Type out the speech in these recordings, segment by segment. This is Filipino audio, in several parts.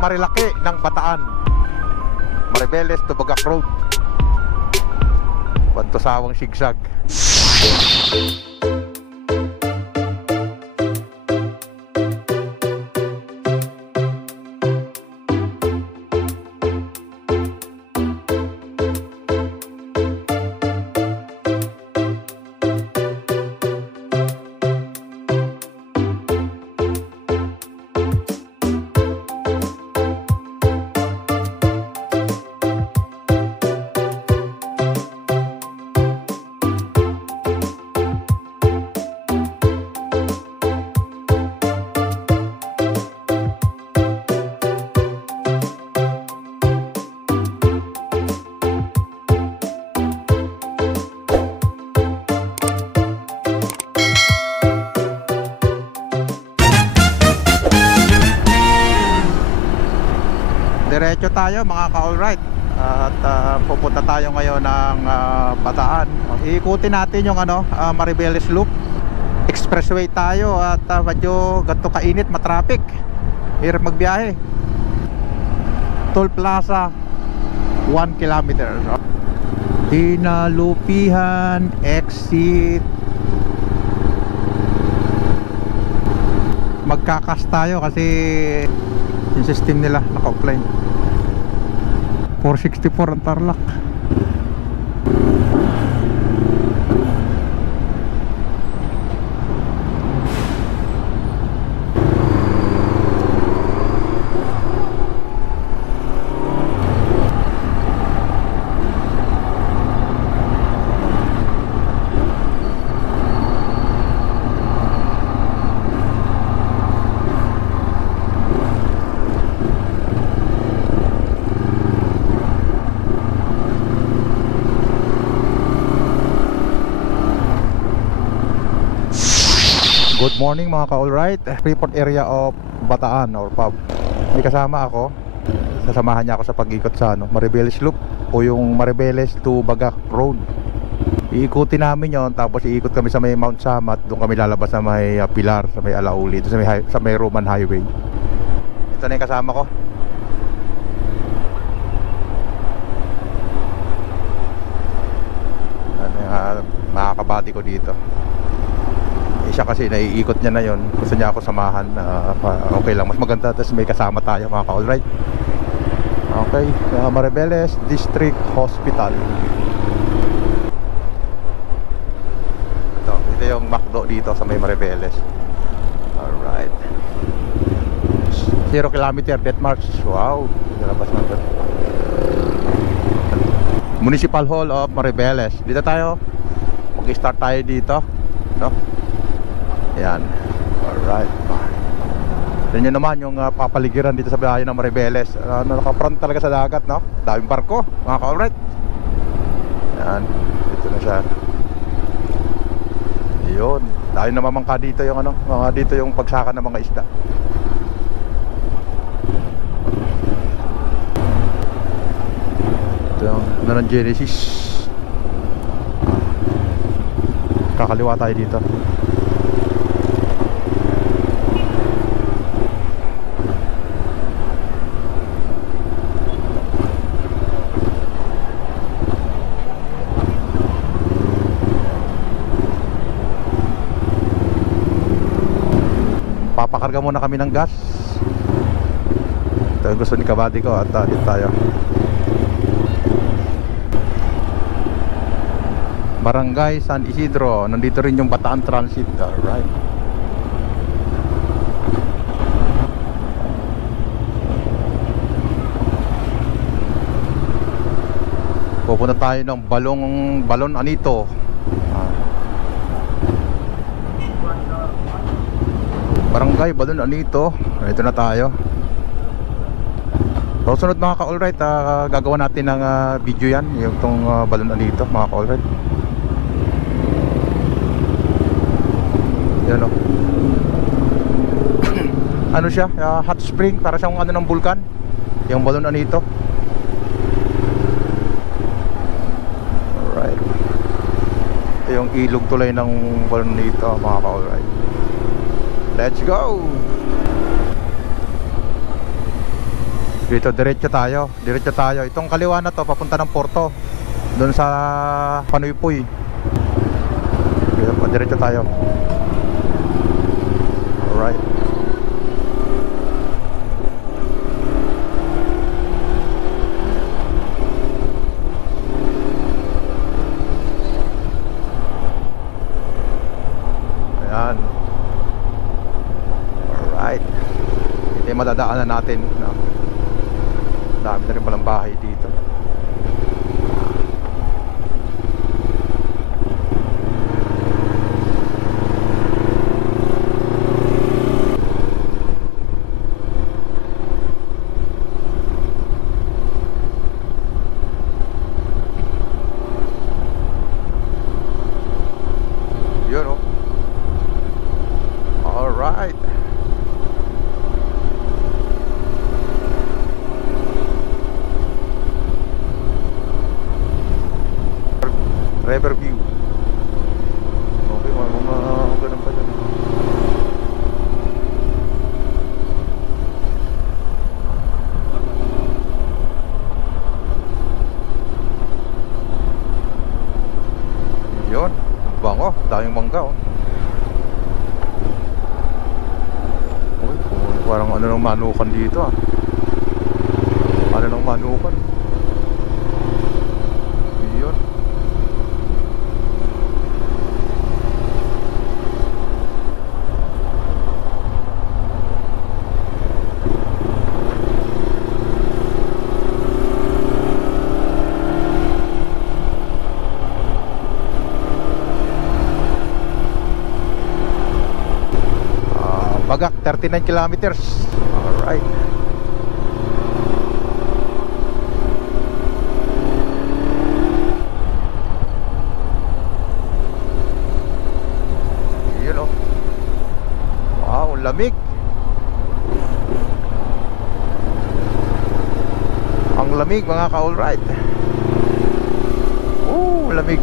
Marilaki ng Bataan, Maribeles to Bagac Road. Pantusawang sigsag. Diretso tayo mga ka-alright. At pupunta tayo ngayon ng Bataan. Iikutin natin yung Maribeles Loop. Expressway tayo at medyo ganito kainit, matraffic. Hirap magbiyahe. Toll Plaza 1 kilometer. Dinalupihan exit. Magkakas tayo kasi yung system nila naka-offline. 464 ang Tarlac. Good morning mga ka-alright. Freeport area of Bataan or pub. May kasama ako. Sasamahan niya ako sa pag-ikot sa Maribeles Loop o yung Maribeles to Bagac Road. Iikutin namin yon, tapos iikot kami sa may Mount Samat. Doon kami lalabas sa may Pilar, sa may Alauli, sa may Roman Highway. Ito na yung kasama ko. Makakabati ko dito. Siya kasi naiikot niya na yon, gusto niya ako samahan. Okay lang, mas maganda tapos may kasama tayo mga ka-alright. Okay, Maribeles District Hospital. Ito yung McDo dito sa may Maribeles. Alright, 0 kilometer death march. Wow, nilabas na ito. Municipal Hall of Maribeles. Dito tayo, mag-start tayo dito, no? Yan. Alright. Yan yun naman yung papaligiran dito sa bayan ng Maribeles. Nakapront talaga sa dagat, no? Daming barko, mga ka-alright. Yan. Dito na siya. Yun. Dahil namamangka dito yung dito yung pagsaka ng mga isda. Ito yung ng Genesis. Kakaliwa tayo dito. Papakarga muna kami ng gas. Ito gusto ni kabady ko at dito tayo. Barangay San Isidro. Nandito rin yung Bataan Transit. Alright. Pupunta tayo ng Balon Anito. Barangay Balon Anito. Ito na tayo. So sunod mga ka-alright, gagawa natin ng video yan, yung itong Balon Anito mga ka-alright. Yan o. Ano siya, hot spring, para siyang ng bulkan, yung Balon Anito. Alright. Ito yung ilog tulay ng Balon Anito mga ka-alright. Let's go! Dito, diretso tayo. Diretso tayo. Itong kaliwa na to, papunta ng Porto. Doon sa Panuypuy. Dito, diretso tayo. Alright. Ayan. Alright. Ito yung madadaanan natin, no? Dami na rin palang bahay dito. Yun, oh. Alright. Riverview. Okay, mga ganun pa dyan. Yun, bango, daming mangga, oh. Uy, parang ano nang manukan dito, ah. Ano nang manukan. Yun. Bagak, 39 kilometers. Alright. Yun, oh. Wow, lamig. Ang lamig, mga ka-alright. Lamig.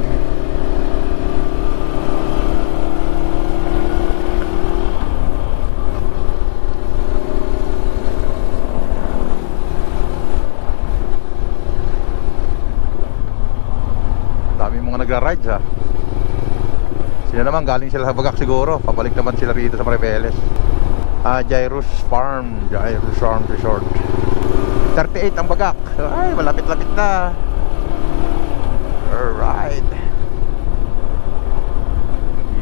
Dami mga nagra-ride, ha. Sila naman galing sila sa Bagak siguro. Papalik naman sila rito sa Maribeles. Jairus Farm Resort. 38 ang Bagak. Ay, malapit-lapit na. Alright.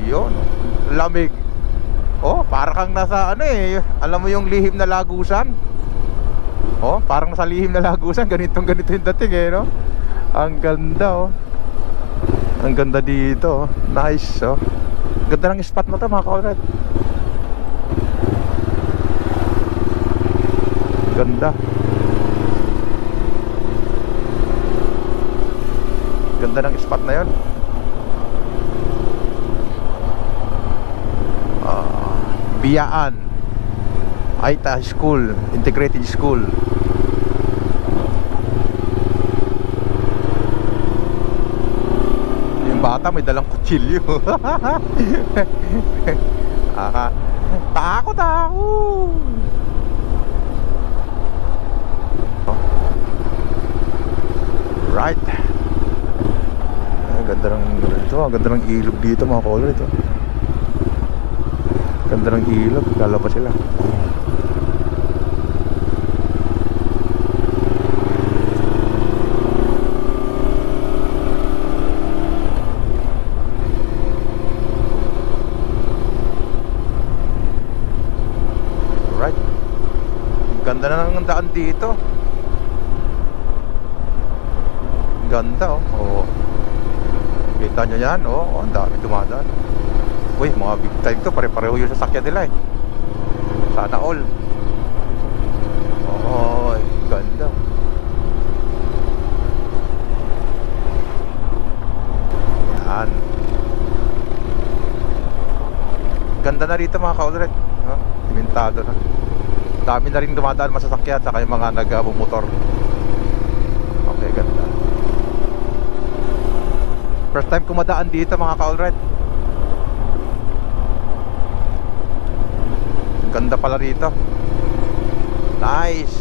Yun, lamig. Oh, para kang nasa ano eh. Alam mo yung lihim na lagusan? Oh, parang nasa lihim na lagusan. Ganito yung dating eh, no? Ang ganda, oh. Ang ganda dito, oh. Nice, oh. Ganda ng spot na to, mga ka-alright. Ganda. Ganda ng spot na yun. Biyaan Aita School, Integrated School. Yung bata may dalang kutsilyo. Takot ako. Right. Ganda ng ito, ganda ng ilog dito, mga color ito. Ganda ng ilog, lalo pa sila. Right. Ganda na ng daan dito. Ganda, oh. Oh. Kita nyo yan, oh. Ang dami dumadaan. Uy, mga big time to. Pare-pareho yung sasakyan nila eh. Sana all. Oh, ganda. Yan. Ganda na rito, mga ka-alright. Simentado na. Dami na rin dumadaan masasakyan. Saka yung mga nag-motor. Okay, ganda. First time kumadaan dito, mga ka-alright. Ganda pala rito. Nice.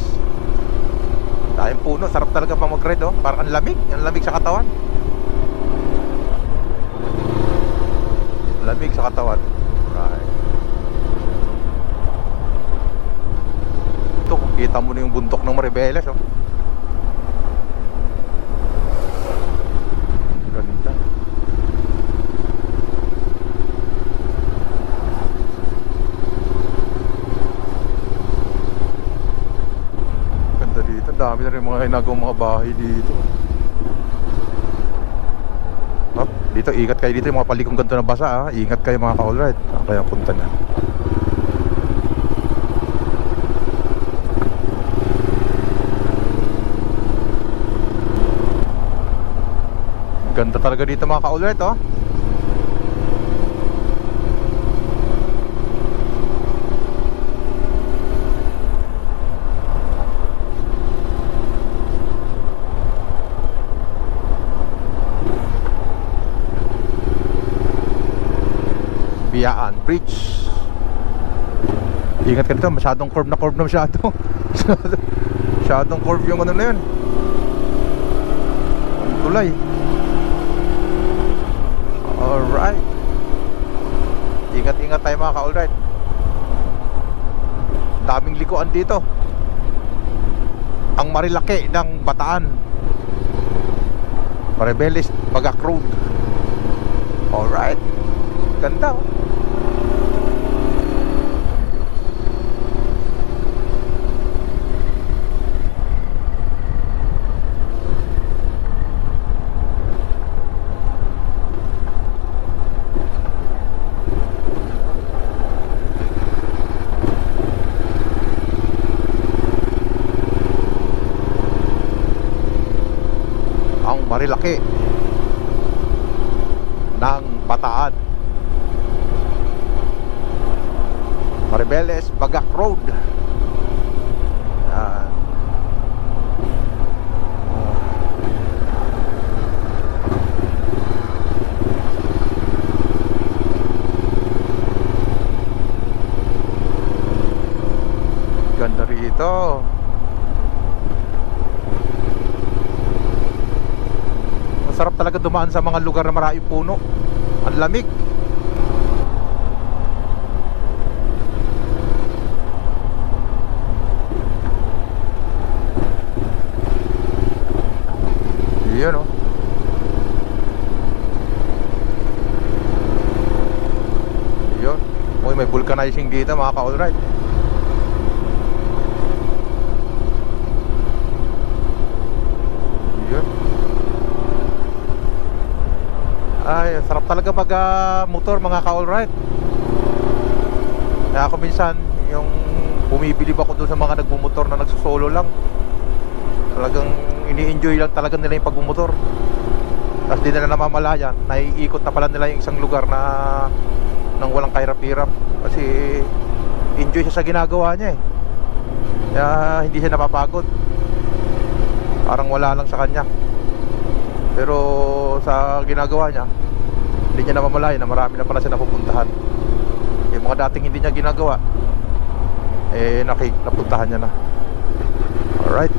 Dahil puno, sarap talaga pa mag-ride oh. Parang ang lamig sa katawan. Lamig sa katawan. Right. Ito, kita mo na yung bundok ng Maribeles oh. Ganda. Ganda dito, dami na rin mga hinagawang mga bahay dito. Dito, ingat kayo dito, yung mga palikong ganito na basa ingat kayo mga ka-allride. Kaya punta na. Ganda talaga dito mga ka-allride oh. Biyaan Bridge. Ingat ka dito, masyadong curve na masyado. Masyadong curve yung ano na yun. Ang tulay. Alright. Ingat-ingat tayo mga ka-allride. Daming likuan dito. Ang marilaki ng Bataan, Maribeles, Bagak Road. Alright. Ganda oh. Ang marilaki ng Bataan, Maribeles, Bagak Road. Yan. Ganda rito. Masarap talaga dumaan sa mga lugar na maraming puno. Ang lamig. Yun oh. Yun. Uy, may vulcanizing dito mga ka-allride. Yun. Ay, sarap talaga pag motor mga ka-allride. Kaya ako minsan yung bumibilib ako doon sa mga nagmumotor na nagsusolo lang. Talagang ini-enjoy lang talaga nila yung pagmumotor. Tapos di nila namamalayan, naiikot na pala nila yung isang lugar na nang walang kahirap-hirap. Kasi enjoy siya sa ginagawa niya eh. Kaya hindi siya napapagod. Parang wala lang sa kanya. Pero sa ginagawa niya, hindi niya namamalayan na marami na pala siya napupuntahan. Yung mga dating hindi niya ginagawa, eh napuntahan niya na. Alright.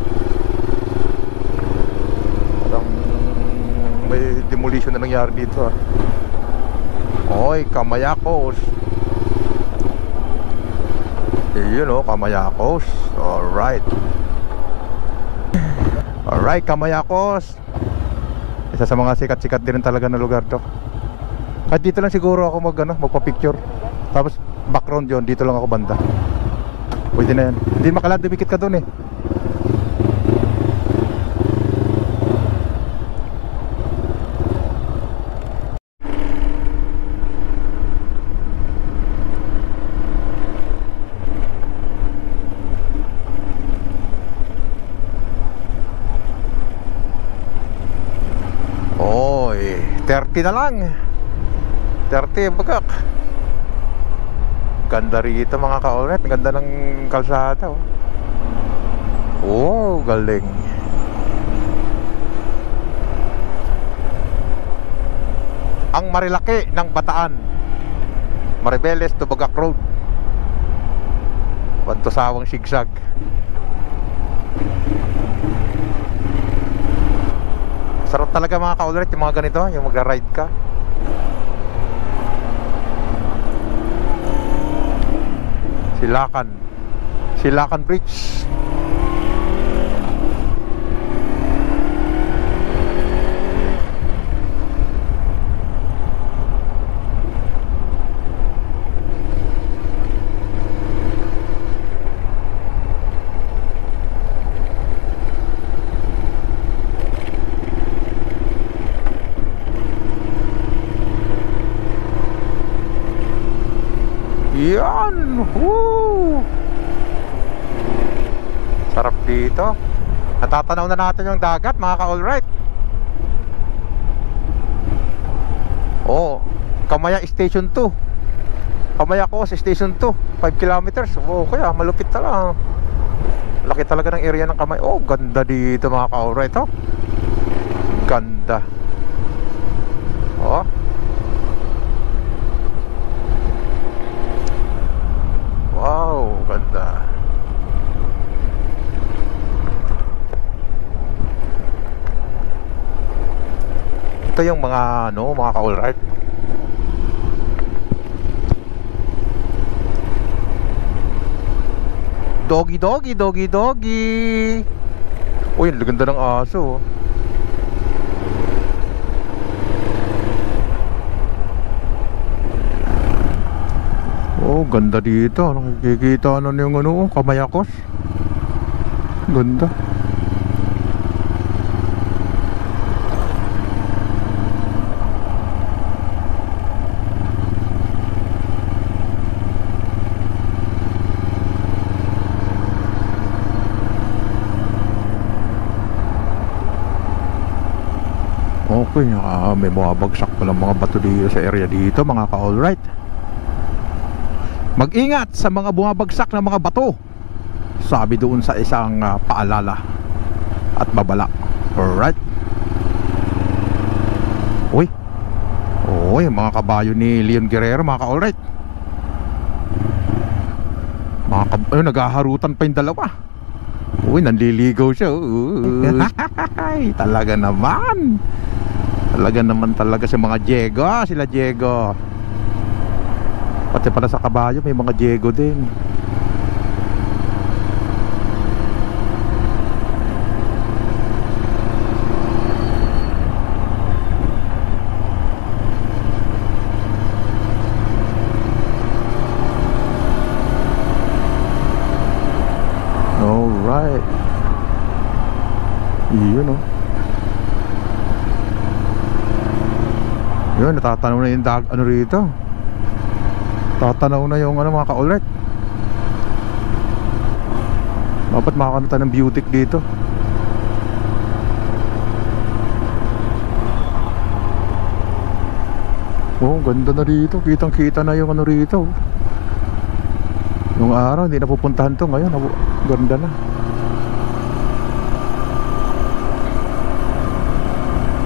May demolition na nangyari dito Oy, Kamayakos. Yun oh, Kamayakos. Alright. Alright, Kamayakos. Isa sa mga sikat-sikat din talaga na lugar to. Kahit dito lang siguro ako magpa-picture. Tapos background yon, dito lang ako banda. Pwede na yan. Hindi makalat, dumikit ka dun eh. Oy, 30 na lang. 30 bagak. Ganda rito mga ka-allride. Ganda ng kalsada oh. Oh, galing. Ang marilaki ng Bataan, Maribeles to Bagak Road. Bantusawang sigsag. Sarap talaga mga ka-all-right yung mga ganito, yung magra-ride ka. Silakan Bridge. Yan. Woo! Sarap dito. Natatanaw na natin yung dagat mga ka-all-right. Oh, Kamaya Station 2. Kamaya ko sa Station 2, 5 kilometers. Oh, kaya malupit talaga. Laki talaga ng area ng Kamay. Oh, ganda dito mga ka-all-right, oh. Ganda. Oh. Wow, ganda. Ito yung mga mga ka-all-right. Doggy doggy, doggy doggy. Uy, ang ganda ng aso. Oh, ganda dito. Nakikita yung Kamayakos. Ganda. Okay, may bumabagsak palang mga bato dito sa area dito mga ka-all-right. Mag-ingat sa mga bumabagsak na mga bato, sabi doon sa isang paalala at babala. Alright. Uy, mga kabayo ni Leon Guerrero mga ka-all-right. Naghaharutan pa yung dalawa. Uy, nanliligaw siya. Talaga naman. Talaga si mga Diego. Sila Diego. Pati pala sa kabayo may mga Diego din. Alright. Yun Yun, natatanaw na yung rito. Tatanaw na yung mga ka-all-right. Dapat makakano tayo ng beauty dito. Oh, ganda na rito. Kitang kita na yung rito. Yung araw hindi napupuntahan to. Ngayon ganda na.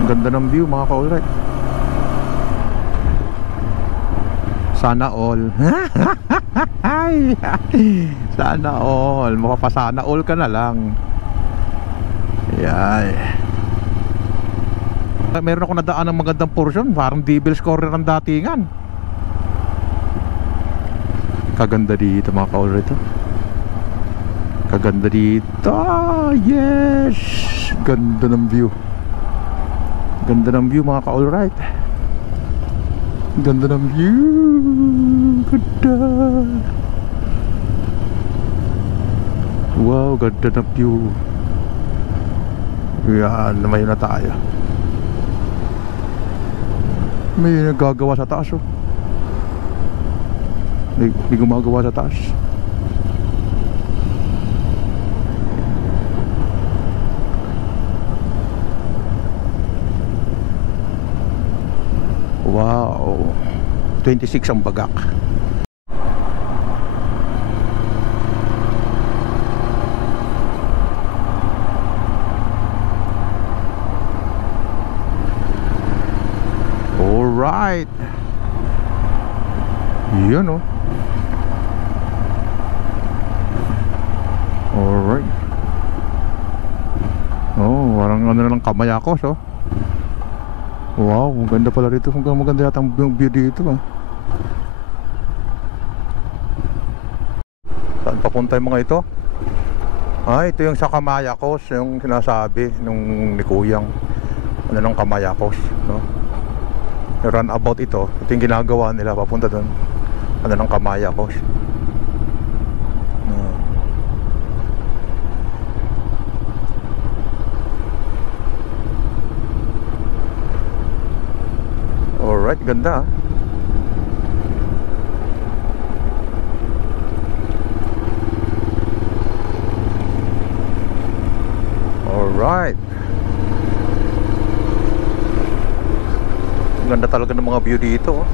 Ganda ng view mga ka-all-right. Sana all. Sana all. Makapasana all ka na lang. Yay. Meron ako nadaan ng magandang portion. Parang Devil's Corner ang datingan. Kaganda dito mga ka-all-right. Kaganda dito. Yes. Ganda ng view. Ganda ng view mga ka-all-right. Ganda ng view. Ganda. Wow, ganda ng view. Yan, may na tayo. May nagagawa sa taas may gumagawa sa taas. Wow, 26 ang bagak. Alright. Yun Alright. Oh, parang na lang Kamayakos Wow, maganda pala rito. Maganda yata ang view dito ah. Saan papunta yung mga ito? Ito yung sa Kamayakos, yung sinasabi nung ni Kuyang. Ano ng Kamayakos, no? Yung runabout ito yung ginagawa nila papunta doon. Ano ng Kamayakos. Alright, ganda ah. Alright. Ganda talaga ng mga view dito oh.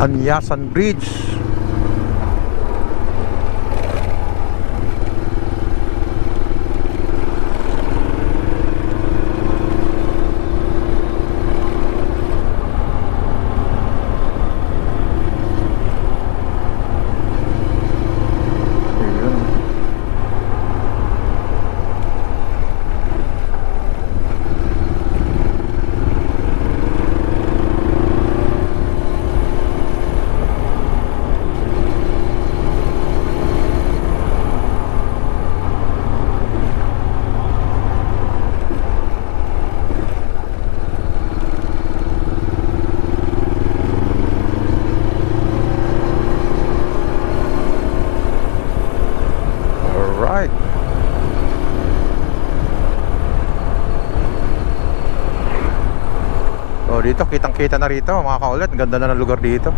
Anyasan Bridge. Alright. So dito kitang kita na rito mga kaulit. Ganda na ng lugar dito.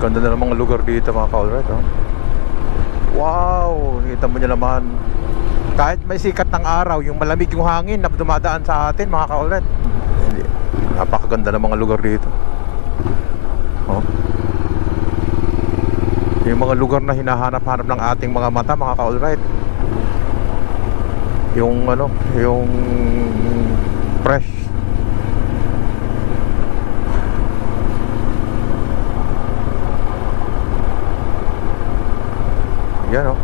Ganda na ng mga lugar dito mga kaulit oh. Wow, nakita mo nyo naman. Kahit may sikat ng araw, yung malamig yung hangin na dumadaan sa atin mga kaulit. Napakaganda ng mga lugar dito oh. Yung mga lugar na hinahanap-hanap ng ating mga mata mga ka-alright. Yung ano, yung fresh. Yan oh.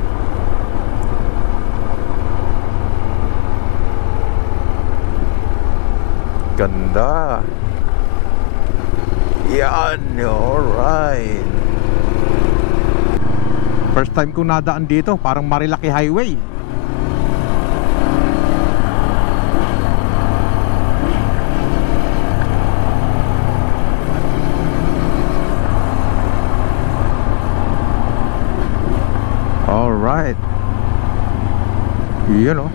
Ganda. Yan, alright. First time kong nadaan dito, parang Marilaki Highway. Alright. Yan oh.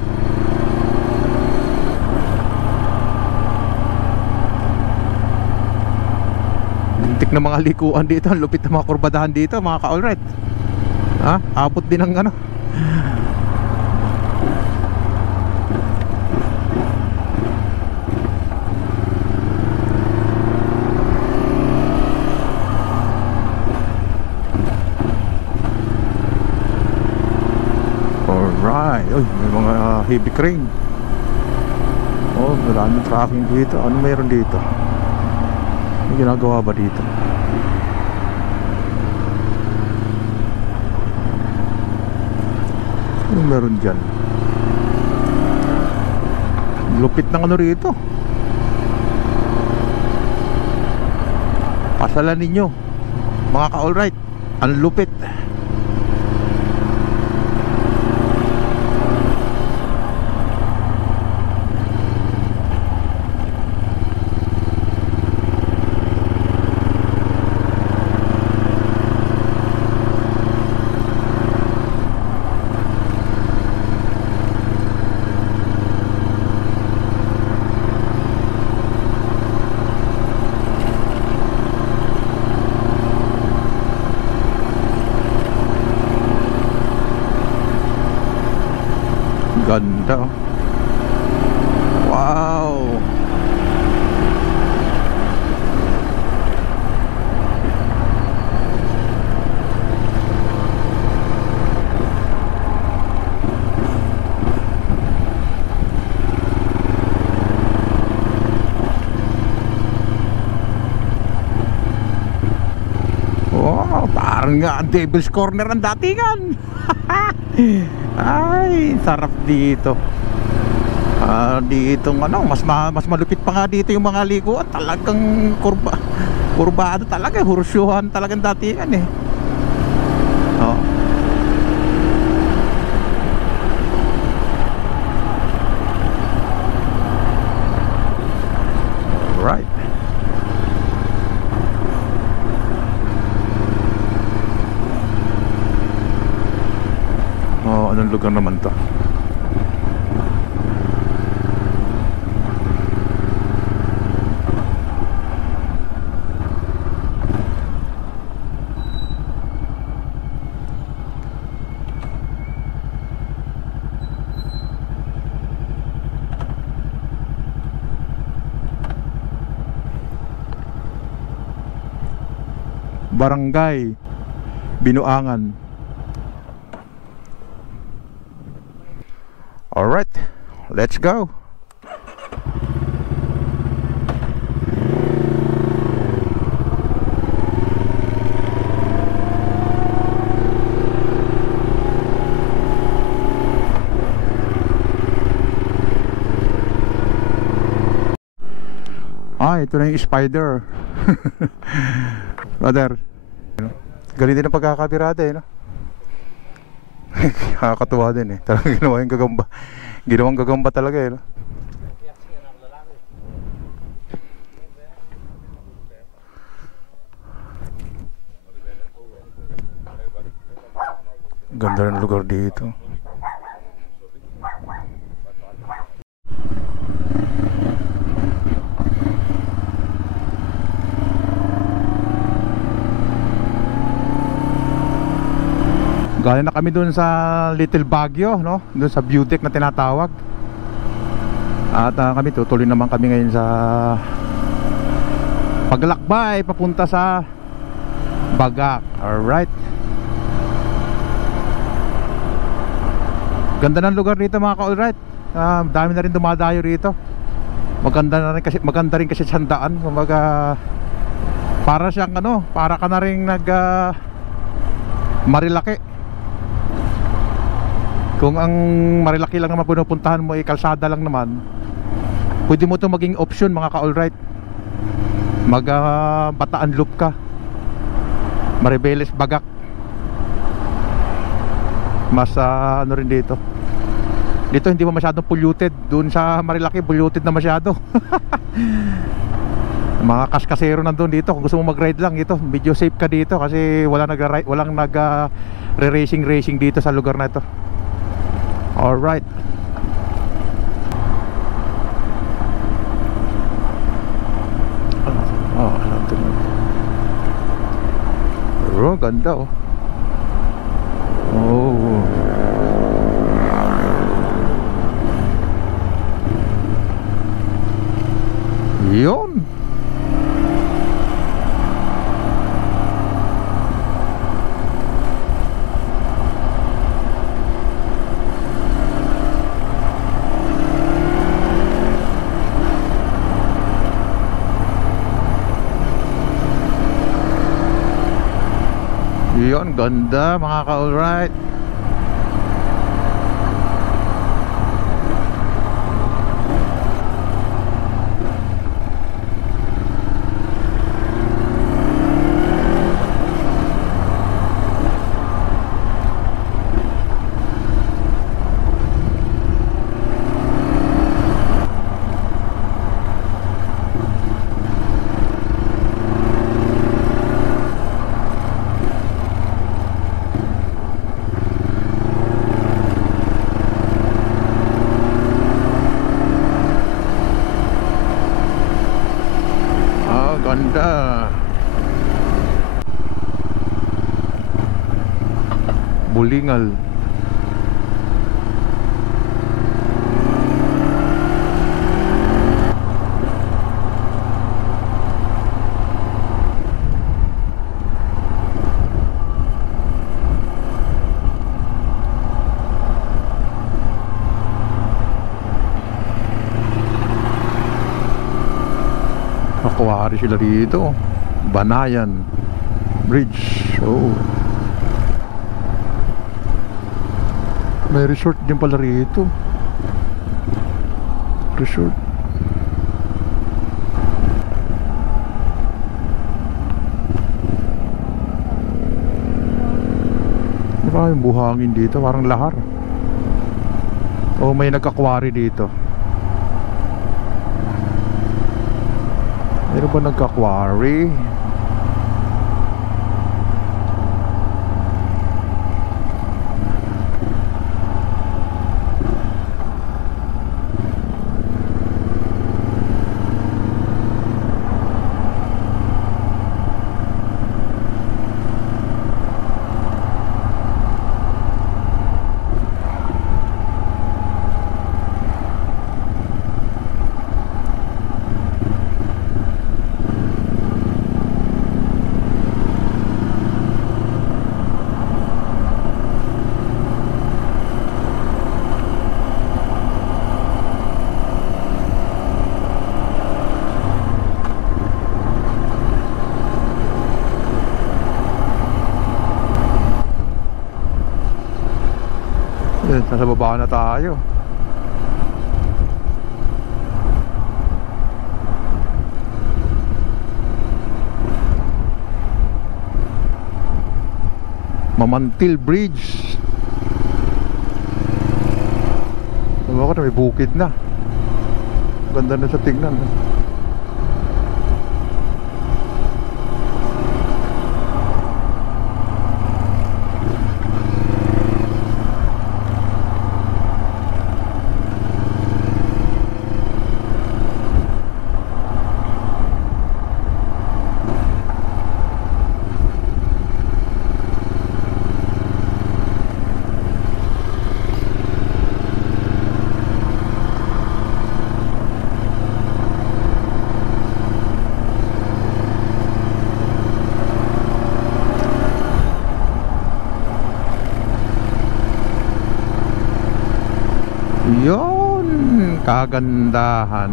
Lintik na mga likuan dito. Ang lupit na mga kurbadahan dito mga ka-alright. Ha? Abot din ng ano. Alright. Uy, may mga heavy crane. Oh, maraming tracking dito. Ano mayroon dito? May ginagawa ba dito? Ano meron dyan? Lupit ng ano rito. Pasalan ninyo mga ka-alright. Ang lupit. Ganda oh. Wow. Oh, parang nga Devil's Corner ang datingan. Ay, sarap dito. Dito ano, mas malupit pa nga dito yung mga liguan. Talagang kurbado talaga, hursyuhan talagang datingan eh. Oh. Right. Oh, anong lugar naman to? Barangay Binuangan. All right, let's go. Ito na yung spider. Brother, galing din ang pagkakabirada eh, no? Nakakatuwa din eh. Talagang ginawa yung gagamba. Ginawang gagamba talaga eh, no? Ganda ng lugar dito. Galing na kami dun sa Little Baguio, no? Dun sa view deck na tinatawag. At kami tutuloy naman kami ngayon sa paglalakbay papunta sa Bagak. Alright. Ganda ng lugar dito mga ka-alright. Dami na rin dumadayo rito. Maganda rin kasi sandaan. Kumbaga para siyang ano, para ka na rin Marilaki. Kung ang Marilaki lang naman pinupuntahan mo ay kalsada lang naman, pwede mo ito maging option mga ka-alright. Bataan Loop ka, Maribeles, Bagak. Mas ano rin dito. Dito hindi mo masyadong polluted. Doon sa Marilaki polluted na masyado. Mga kaskasero nandun dito. Kung gusto mo mag-ride lang ito, medyo safe ka dito kasi walang nag-racing dito sa lugar na ito. Alright. Alam ko na. Pero ganda oh. Oh. Yun. Yun, ganda mga ka-alright. Ganda. Bulingal. Aquari sila dito. Banayan Bridge. Oh, may resort din pala rito. Resort. Maraming buhangin dito, parang lahar. Oh, may nagka-quarry dito. Meron ba nagka-quarry? Nasa baba na tayo. Mamantil Bridge. Diba ko na may bukid na. Ganda na sa tingnan. Yun, kagandahan.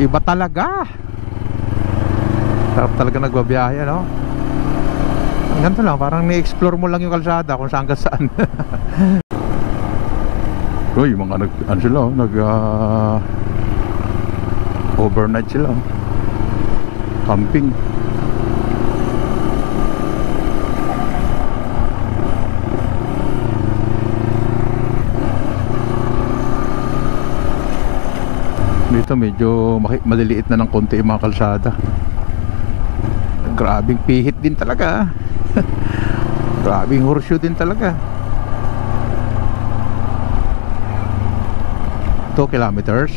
Iba talaga. Sarap talaga nagbabiyahe, no? Ang ganito lang, parang ni-explore mo lang yung kalsada kung saan ka saan. Uy, mga ano sila, overnight sila. Camping. Dito medyo maliliit na ng konti yung mga kalsada. Grabing pihit din talaga. Grabing horseshoe din talaga. 2 kilometers.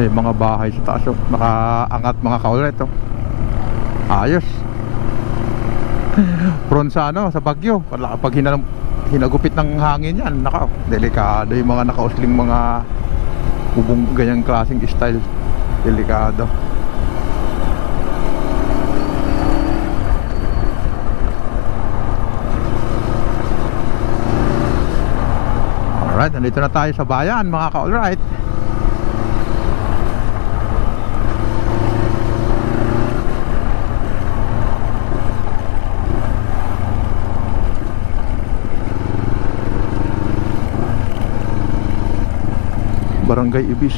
Mga bahay sa taas, nakaangat mga kaulit, oh. Ayos. Prone sa sa bagyo. Pag hinagupit ng hangin yan, delikado yung mga nakausling mga bubong, ganyang klaseng style. Delikado. Alright, nandito na tayo sa bayan mga ka-alright. Barangay Ibis.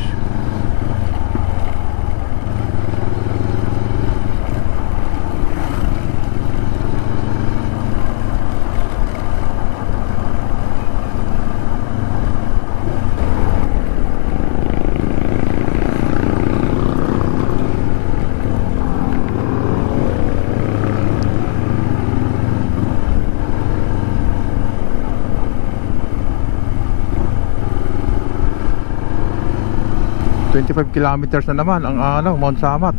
...25 kilometers na naman ang Mount Samat.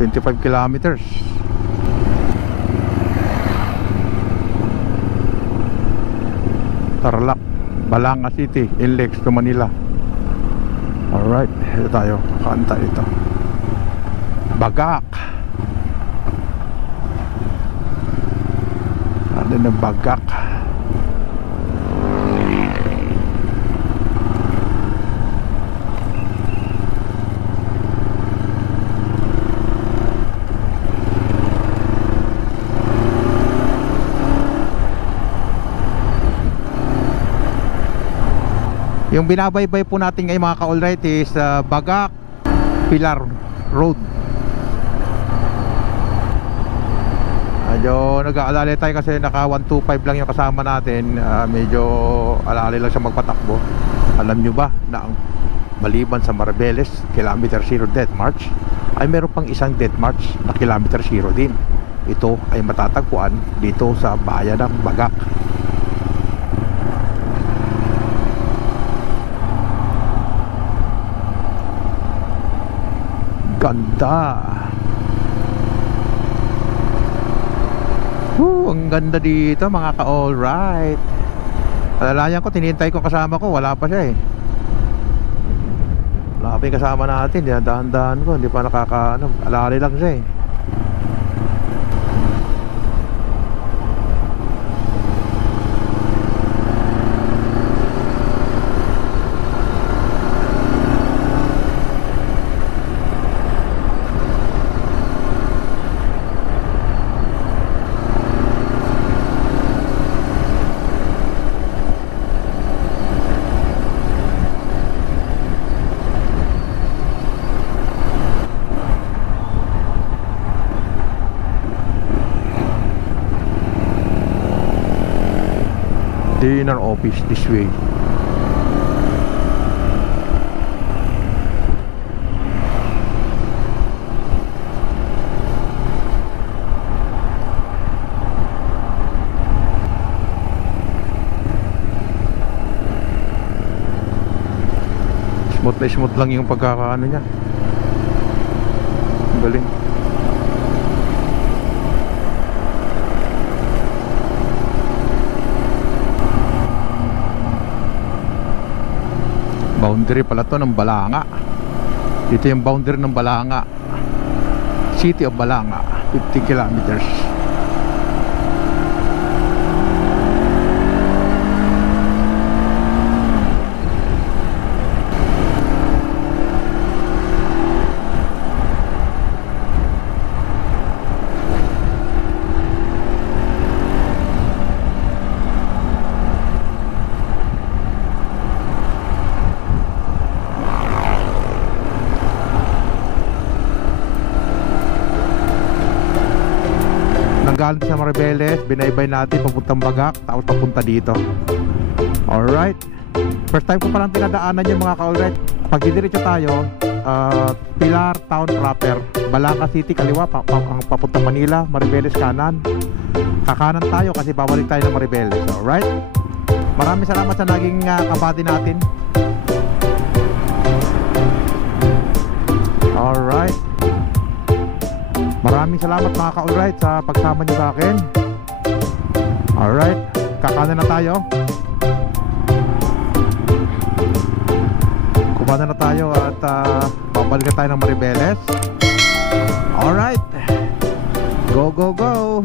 25 kilometers. Tarlac, Balanga City, Inlex to Manila. Alright, ito tayo, kanta ito. Bagak. Ano na Bagak? Yung binabaybay po natin ngayon mga ka-alright is Bagak Pilar Road. Medyo nag-aalala tayo kasi naka 125 lang yung kasama natin. Medyo alala lang siya magpatakbo. Alam nyo ba na ang maliban sa Maribeles kilometer 0 death march ay meron pang isang death march na kilometer 0 din. Ito ay matatagpuan dito sa bayan ng Bagak. Ganda. Ang ganda dito mga ka-alright. Alalayan ko, tinintay ko kasama ko, wala pa siya eh. Wala pa yung kasama natin, dahan-dahan ko, hindi pa nakaka, alali lang siya eh. Dinner office this way. Smooth na smooth lang yung pagkakaano niya. Galing. Boundary pala to ng Balanga. Dito yung boundary ng Balanga, City of Balanga, 50 kilometers. Galing sa Maribeles, binaybay natin papuntang Bagak, tapos papunta dito. Alright, first time ko palang pinadaanan yung mga ka-alright. Pag didiretso tayo, Pilar Town proper, Balanga City kaliwa, papuntang Manila. Maribeles kanan, kakanan tayo kasi babalik tayo ng Maribeles. Alright, maraming salamat sa naging kabady natin. Alright, maraming salamat mga ka-alright sa pagsama nyo sa akin. Alright, kakanan na tayo. Kumana na tayo at babalik na tayo ng Maribeles. Alright, go go go.